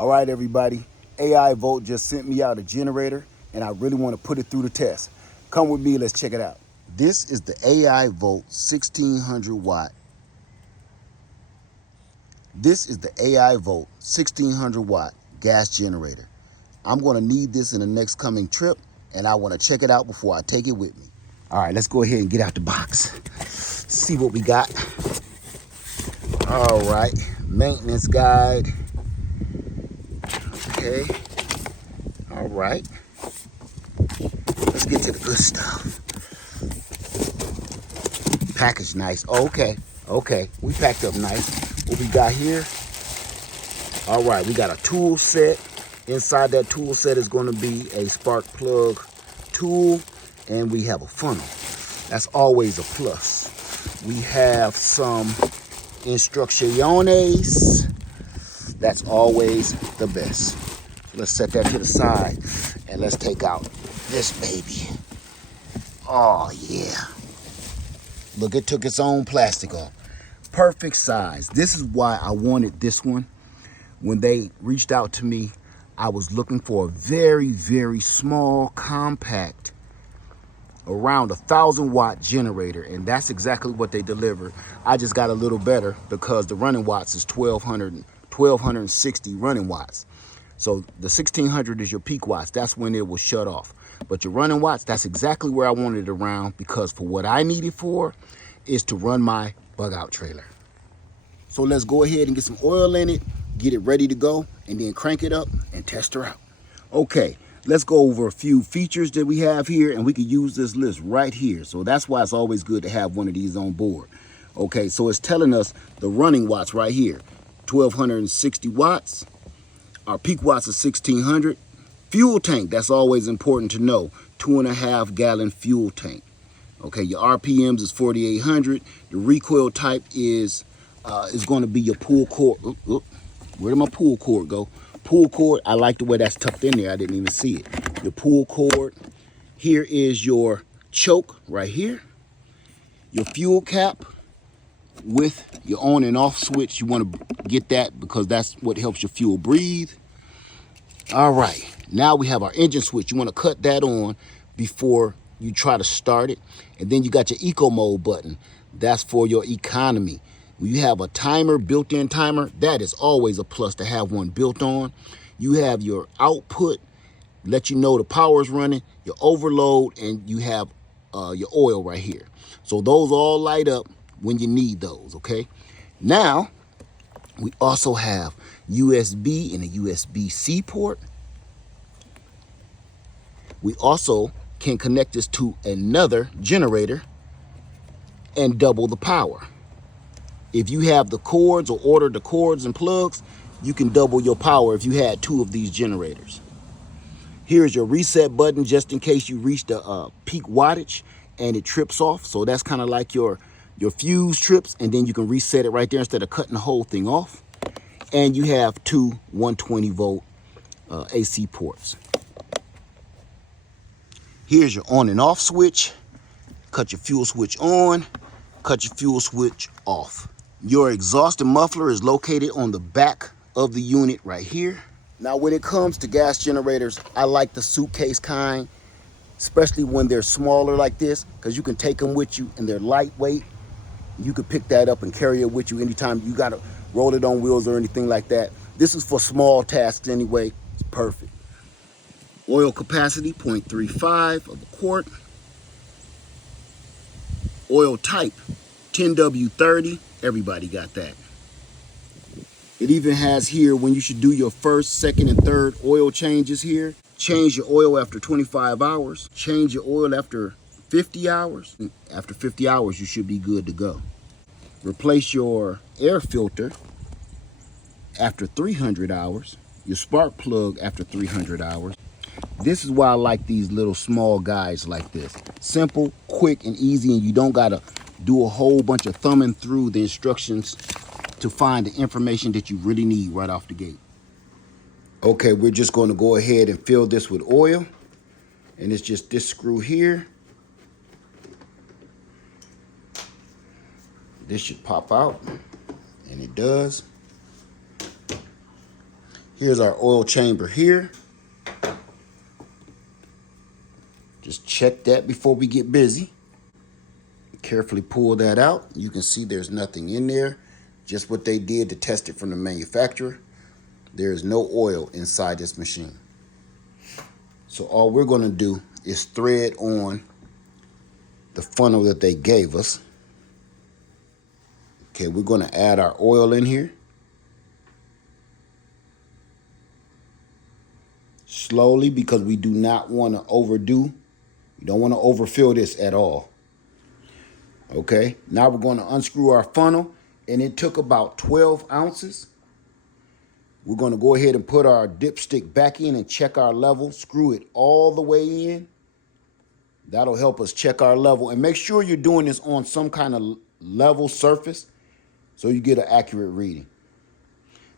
All right, everybody. AIVOLT just sent me out a generator, and I really want to put it through the test. Come with me, let's check it out. This is the AIVOLT 1600 watt. This is the AIVOLT 1600 watt gas generator. I'm going to need this in the next coming trip, and I want to check it out before I take it with me. All right, let's go ahead and get out the box. See what we got. All right, maintenance guide. Okay, all right. Let's get to the good stuff. Package nice. Okay, we packed up nice. What we got here? All right, we got a tool set. Inside that tool set is going to be a spark plug tool, and we have a funnel. That's always a plus. We have some instrucciones. That's always the best. Let's set that to the side, and let's take out this baby. Oh yeah. Look, it took its own plastic off. Perfect size. This is why I wanted this one. When they reached out to me, I was looking for a very, very small, compact, around 1,000 watt generator, and that's exactly what they delivered. I just got a little better because the running watts is 1,260 running watts. So the 1600 is your peak watts. That's when it will shut off. But your running watts, that's exactly where I wanted it around, because for what I need it for is to run my bug out trailer. So let's go ahead and get some oil in it, get it ready to go, and then crank it up and test her out. Okay, let's go over a few features that we have here, and we can use this list right here. So that's why it's always good to have one of these on board. Okay, so it's telling us the running watts right here, 1,260 watts. Our peak watts are 1,600. Fuel tank, that's always important to know. 2.5 gallon fuel tank. Okay, your RPMs is 4,800. The recoil type is going to be your pull cord. Where did my pull cord go? Pull cord, I like the way that's tucked in there. I didn't even see it. Your pull cord. Here is your choke right here. Your fuel cap with your on and off switch. You want to get that because that's what helps your fuel breathe. All right, now we have our engine switch. You want to cut that on before you try to start it. And then you got your eco mode button. That's for your economy. When you have a timer, built-in timer, that is always a plus to have one built on. You have your output, let you know the power is running, your overload, and you have your oil right here. So those all light up when you need those, okay? Now, we also have USB and a USB-C port. We also can connect this to another generator and double the power. If you have the cords or order the cords and plugs, you can double your power if you had 2 of these generators. Here's your reset button just in case you reach the peak wattage and it trips off. So that's kind of like your fuse trips, and then you can reset it right there instead of cutting the whole thing off. And you have 2 120 volt AC ports. Here's your on and off switch. Cut your fuel switch on, cut your fuel switch off. Your exhaust and muffler is located on the back of the unit right here. Now, when it comes to gas generators, I like the suitcase kind, especially when they're smaller like this, because you can take them with you and they're lightweight. You could pick that up and carry it with you anytime you got to roll it on wheels or anything like that. This is for small tasks anyway. It's perfect. Oil capacity, 0.35 of a quart. Oil type, 10W30. Everybody got that. It even has here when you should do your first, second, and third oil changes here. Change your oil after 25 hours. Change your oil after 50 hours. After 50 hours, you should be good to go. Replace your air filter after 300 hours. Your spark plug after 300 hours. This is why I like these little small guys like this. Simple, quick, and easy, and you don't gotta do a whole bunch of thumbing through the instructions to find the information that you really need right off the gate. Okay, we're just going to go ahead and fill this with oil, and it's just this screw here. This should pop out, and it does. Here's our oil chamber here. Just check that before we get busy. Carefully pull that out. You can see there's nothing in there. Just what they did to test it from the manufacturer. There is no oil inside this machine. So all we're going to do is thread on the funnel that they gave us. Okay, we're going to add our oil in here. Slowly, because we do not want to overdo. We don't want to overfill this at all. Okay, now we're going to unscrew our funnel, and it took about 12 ounces. We're going to go ahead and put our dipstick back in and check our level. Screw it all the way in. That'll help us check our level. And make sure you're doing this on some kind of level surface so you get an accurate reading.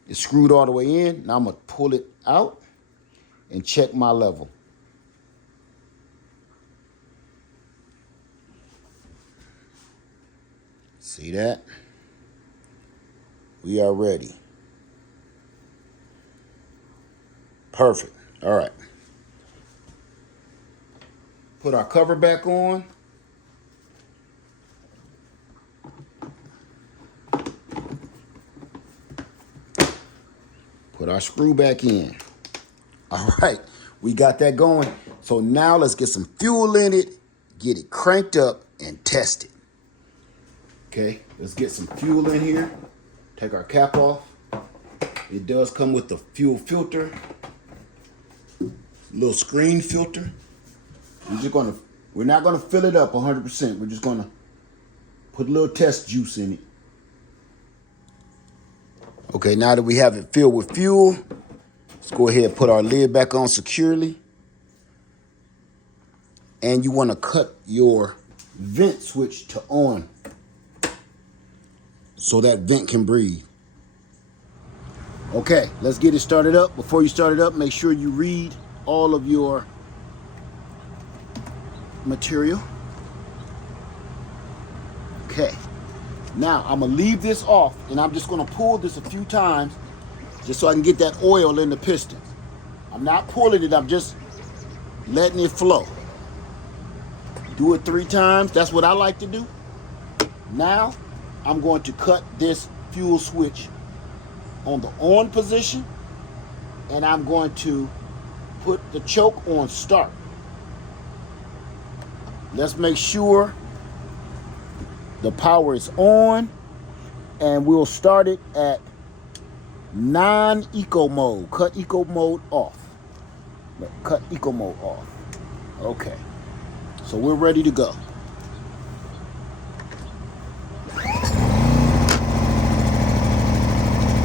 It's screwed all the way in. Now I'm going to pull it out and check my level. See that? We are ready. Perfect. All right. Put our cover back on. Put our screw back in. All right. We got that going. So now let's get some fuel in it, get it cranked up, and test it. Okay, let's get some fuel in here. Take our cap off. It does come with the fuel filter, little screen filter. We're not gonna fill it up 100%. We're just gonna put a little test juice in it. Okay, now that we have it filled with fuel, let's go ahead and put our lid back on securely. And you wanna cut your vent switch to on, so that vent can breathe. Okay, let's get it started up. Before you start it up, make sure you read all of your material. Okay, now I'm gonna leave this off and I'm just gonna pull this a few times just so I can get that oil in the pistons. I'm not pulling it, I'm just letting it flow. Do it 3 times, that's what I like to do. Now, I'm going to cut this fuel switch on the on position, and I'm going to put the choke on start. Let's make sure the power is on, and we'll start it at non-eco mode. Cut eco mode off. Cut eco mode off. Okay, so we're ready to go.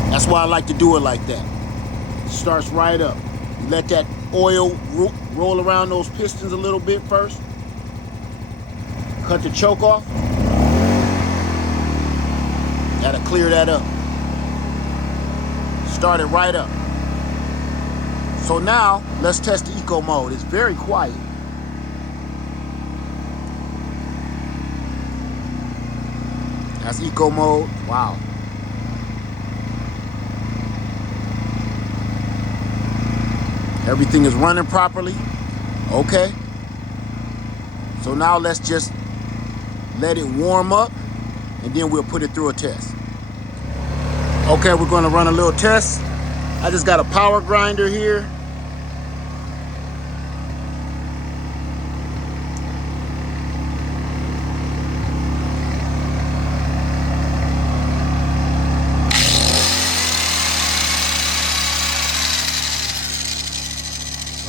That's why I like to do it like that. It starts right up. You let that oil roll around those pistons a little bit first. Cut the choke off. Gotta clear that up. Start it right up. So now, let's test the eco mode. It's very quiet. That's eco mode. Wow. Everything is running properly. Okay. So now let's just let it warm up and then we'll put it through a test. Okay, we're gonna run a little test. I just got a power grinder here.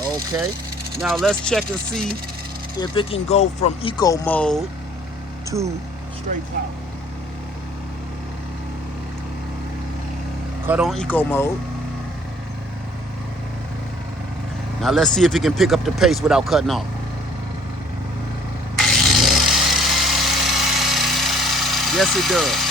Okay, now let's check and see if it can go from eco mode to straight power. Cut on eco mode. Now let's see if it can pick up the pace without cutting off. Yes, it does.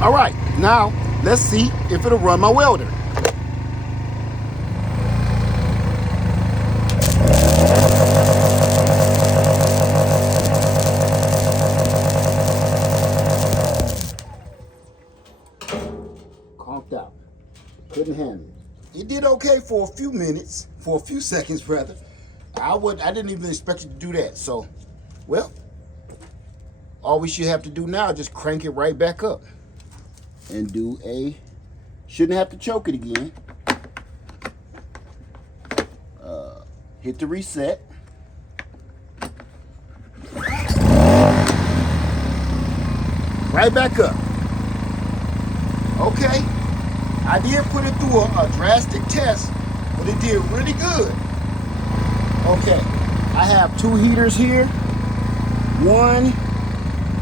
All right, now let's see if it'll run my welder. Conked out. Couldn't handle it. It did okay for a few minutes, for a few seconds rather. I didn't even expect it to do that. So, well, all we should have to do now is just crank it right back up and do shouldn't have to choke it again. Hit the reset. Right back up. Okay, I did put it through a drastic test, but it did really good. Okay, I have 2 heaters here. One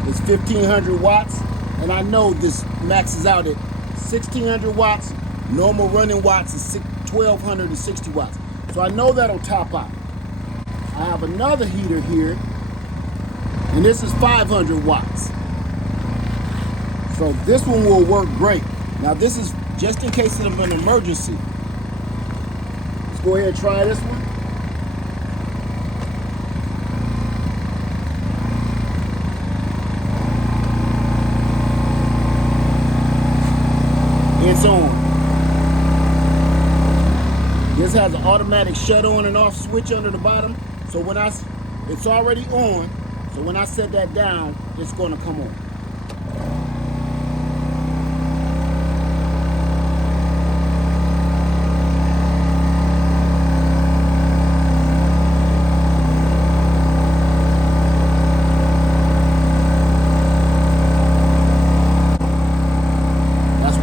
is 1500 watts, and I know this maxes out at 1600 watts. Normal running watts is 1260 watts. So I know that'll top out. I have another heater here, and this is 500 watts. So this one will work great. Now this is just in case of an emergency. Let's go ahead and try this one. It's on. This has an automatic shut on and off switch under the bottom. So when it's already on. So when I set that down, it's going to come on.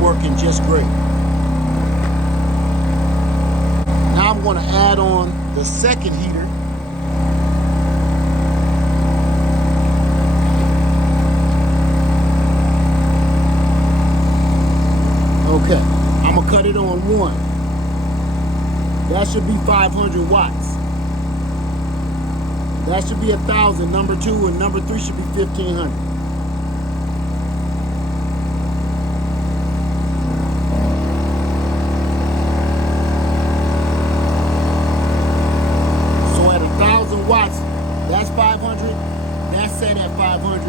Working just great. Now I'm going to add on the second heater. Okay, I'm going to cut it on 1. That should be 500 watts. That should be 1,000, number 2, and number 3 should be 1,500. Watts, that's 500, that's set at 500,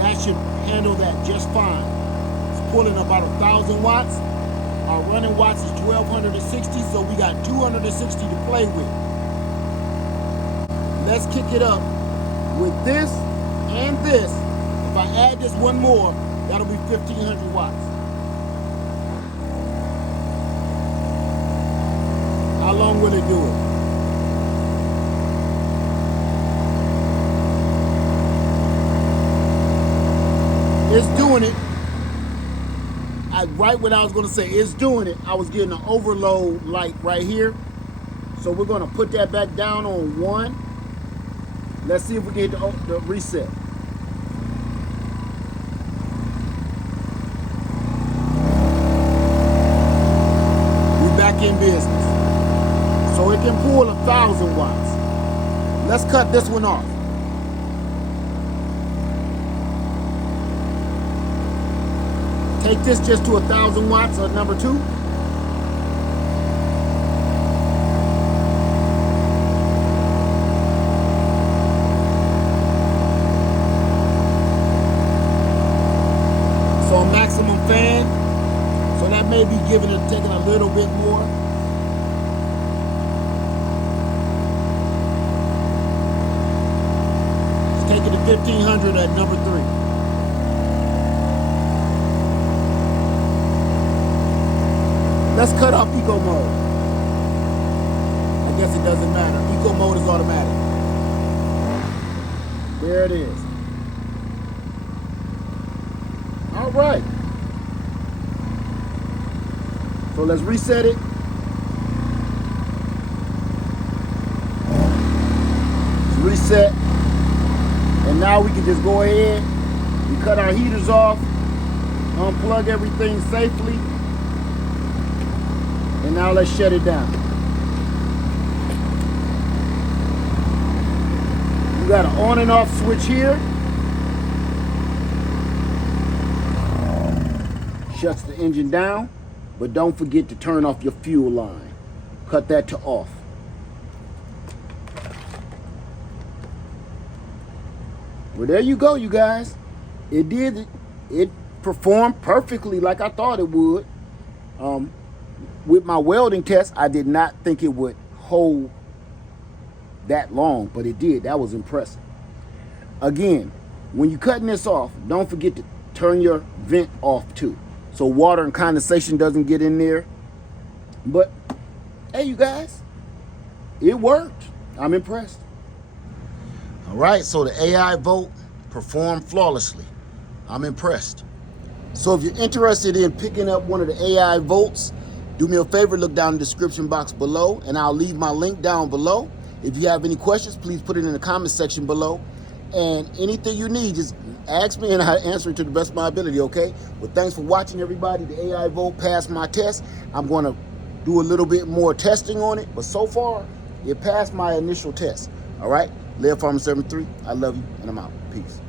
that should handle that just fine. It's pulling about 1,000 watts, our running watts is 1,260, so we got 260 to play with. Let's kick it up with this and this. If I add this one more, that'll be 1,500 watts. How long will it do it? It's doing it. Right what I was going to say, it's doing it. I was getting an overload light right here. So we're going to put that back down on 1. Let's see if we get the reset. We're back in business. So it can pull 1,000 watts. Let's cut this one off. Take this just to 1,000 watts on number 2. So maximum fan. So that may be taking a little bit more. Let's take it to 1,500 at number 3. Let's cut off eco mode. I guess it doesn't matter. Eco mode is automatic. There it is. All right. So let's reset it. Let's reset. And now we can just go ahead. We cut our heaters off. Unplug everything safely. And now let's shut it down. You got an on and off switch here. shuts the engine down, but don't forget to turn off your fuel line. Cut that to off. Well, there you go, you guys. It performed perfectly like I thought it would. With my welding test, I did not think it would hold that long, but it did. That was impressive. Again, when you're cutting this off, don't forget to turn your vent off too, so water and condensation doesn't get in there. But hey, you guys, it worked. I'm impressed. All right, so the AIVOLT performed flawlessly. I'm impressed. So if you're interested in picking up one of the AIVOLTs, do me a favor, look down in the description box below, and I'll leave my link down below. If you have any questions, please put it in the comment section below. And anything you need, just ask me and I'll answer it to the best of my ability, okay? Well, thanks for watching, everybody. The AIVOLT passed my test. I'm going to do a little bit more testing on it, but so far, it passed my initial test. All right? Live Farmer 73, I love you, and I'm out. Peace.